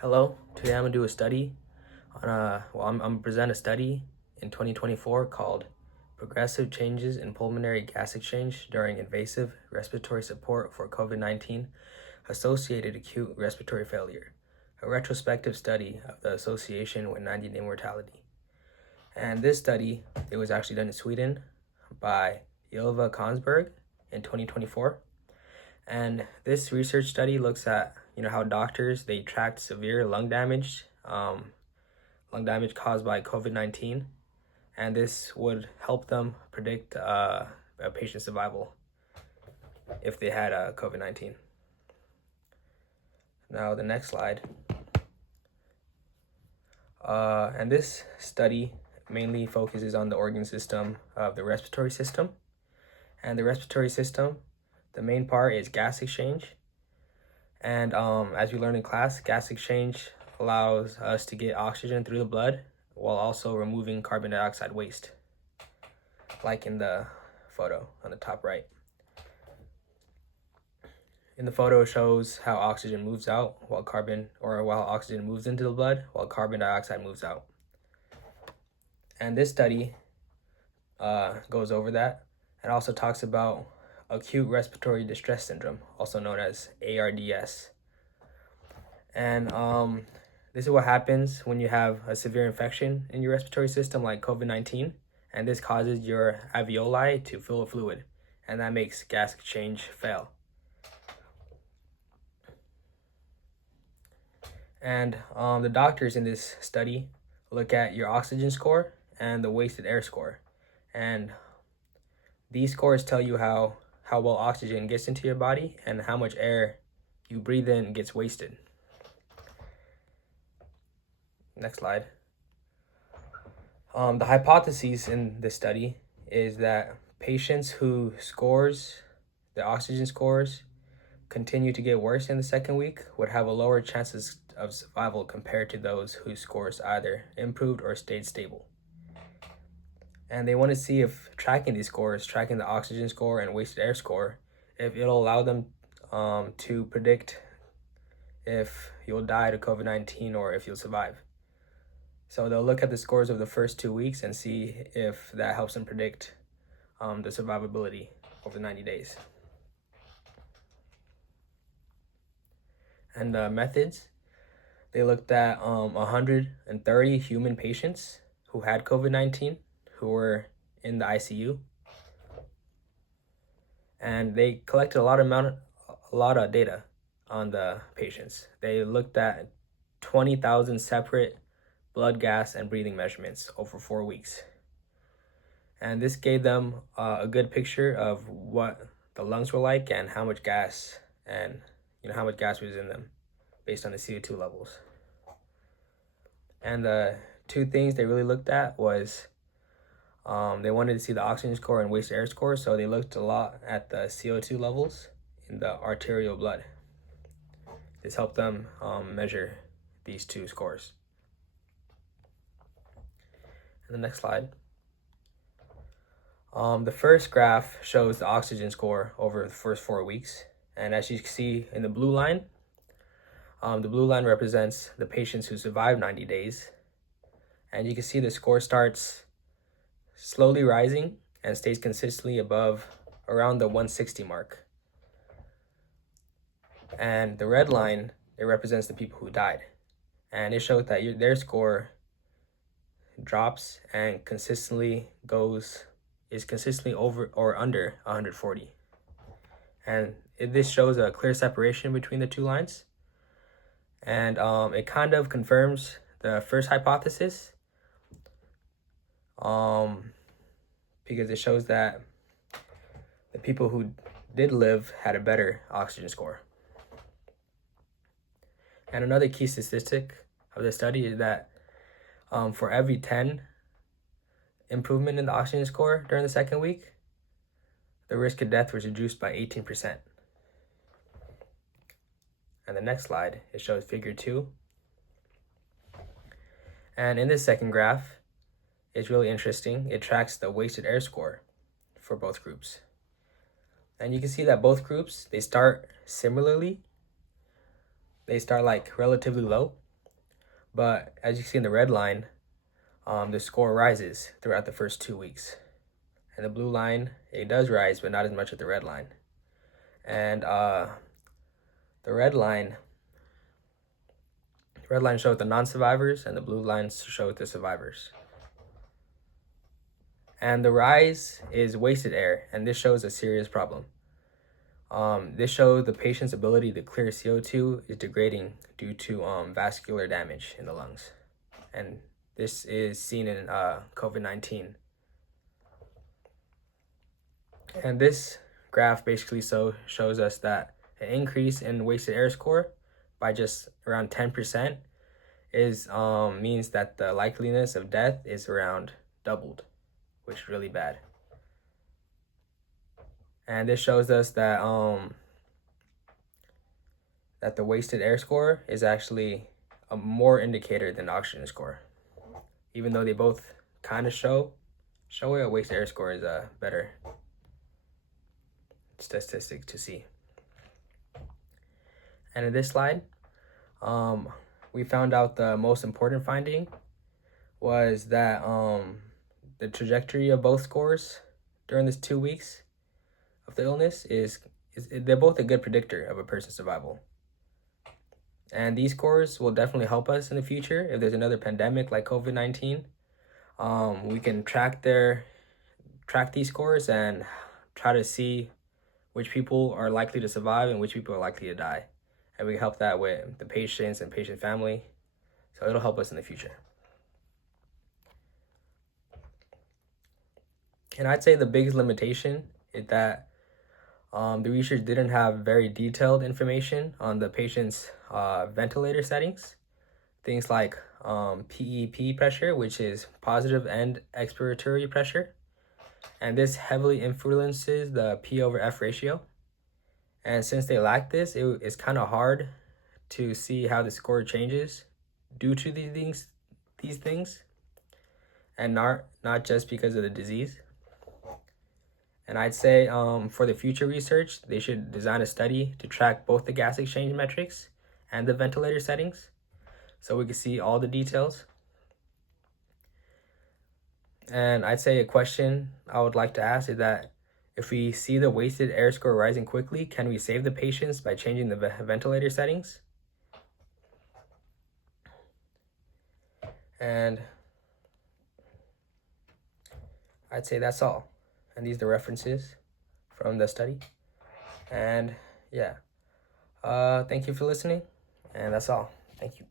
Hello, today I'm gonna do a study on I'm gonna present a study in 2024 called Progressive Changes in Pulmonary Gas Exchange During Invasive Respiratory Support for COVID-19 Associated Acute Respiratory Failure, a retrospective study of the association with 90-day mortality. And this study, it was actually done in Sweden by Ylva Konsberg in 2024. And this research study looks at how doctors they tracked severe lung damage caused by COVID-19, and this would help them predict a patient survival if they had COVID-19. Now the next slide. And this study mainly focuses on the organ system of the respiratory system. And the respiratory system, the main part is gas exchange. And as we learned in class, gas exchange allows us to get oxygen through the blood while also removing carbon dioxide waste, like in the photo on the top right. In the photo, it shows how oxygen moves out while oxygen moves into the blood while carbon dioxide moves out. And this study goes over that and also talks about acute respiratory distress syndrome, also known as ARDS. And this is what happens when you have a severe infection in your respiratory system like COVID-19, and this causes your alveoli to fill with fluid, and that makes gas exchange fail. And the doctors in this study look at your oxygen score and the wasted air score. And these scores tell you how well oxygen gets into your body and how much air you breathe in gets wasted. Next slide. The hypotheses in this study is that patients whose scores, the oxygen scores, continue to get worse in the second week would have a lower chances of survival compared to those whose scores either improved or stayed stable. And they want to see if tracking these scores, tracking the oxygen score and wasted air score, if it'll allow them to predict if you'll die to COVID-19 or if you'll survive. So they'll look at the scores of the first 2 weeks and see if that helps them predict the survivability over 90 days. And the methods, they looked at 130 human patients who had COVID-19 who were in the ICU. And they collected a lot of data on the patients. They looked at 20,000 separate blood gas and breathing measurements over 4 weeks. And this gave them a good picture of what the lungs were like and how much gas was in them based on the CO2 levels. And the two things they really looked at was they wanted to see the oxygen score and wasted air score, so they looked a lot at the CO2 levels in the arterial blood. This helped them measure these two scores. And the next slide. The first graph shows the oxygen score over the first 4 weeks. And as you can see in the blue line represents the patients who survived 90 days. And you can see the score starts slowly rising and stays consistently above around the 160 mark. And the red line, it represents the people who died. And it shows that their score drops and is consistently over or under 140. And this shows a clear separation between the two lines. And it kind of confirms the first hypothesis, because it shows that the people who did live had a better oxygen score. And another key statistic of the study is that for every 10 improvement in the oxygen score during the second week, the risk of death was reduced by 18%. And the next slide, it shows figure 2. And in this second graph, it's really interesting. It tracks the wasted air score for both groups. And you can see that both groups, they start similarly. They start like relatively low, But as you see in the red line, the score rises throughout the first 2 weeks. And the blue line, it does rise, but not as much as the red line. And the red line shows the non-survivors, and the blue lines show the survivors. And the rise is wasted air, and this shows a serious problem. This shows the patient's ability to clear CO2 is degrading due to vascular damage in the lungs. And this is seen in COVID-19. And this graph basically shows us that an increase in wasted air score by just around 10% means that the likeliness of death is around doubled, which is really bad. And this shows us that that the wasted air score is actually a more indicator than the oxygen score. Even though they both kind of show it, a wasted air score is a better statistic to see. And in this slide, we found out the most important finding was that the trajectory of both scores during this 2 weeks of the illness is they're both a good predictor of a person's survival. And these scores will definitely help us in the future if there's another pandemic like COVID-19. We can track these scores and try to see which people are likely to survive and which people are likely to die. And we can help that with the patients and patient family. So it'll help us in the future. And I'd say the biggest limitation is that the research didn't have very detailed information on the patient's ventilator settings. Things like PEP pressure, which is positive end expiratory pressure. And this heavily influences the P over F ratio. And since they lack this, it's kind of hard to see how the score changes due to these things, and not just because of the disease. And I'd say for the future research, they should design a study to track both the gas exchange metrics and the ventilator settings so we can see all the details. And I'd say a question I would like to ask is that if we see the wasted air score rising quickly, can we save the patients by changing the ventilator settings? And I'd say that's all. And these are the references from the study. And yeah, thank you for listening. And that's all. Thank you.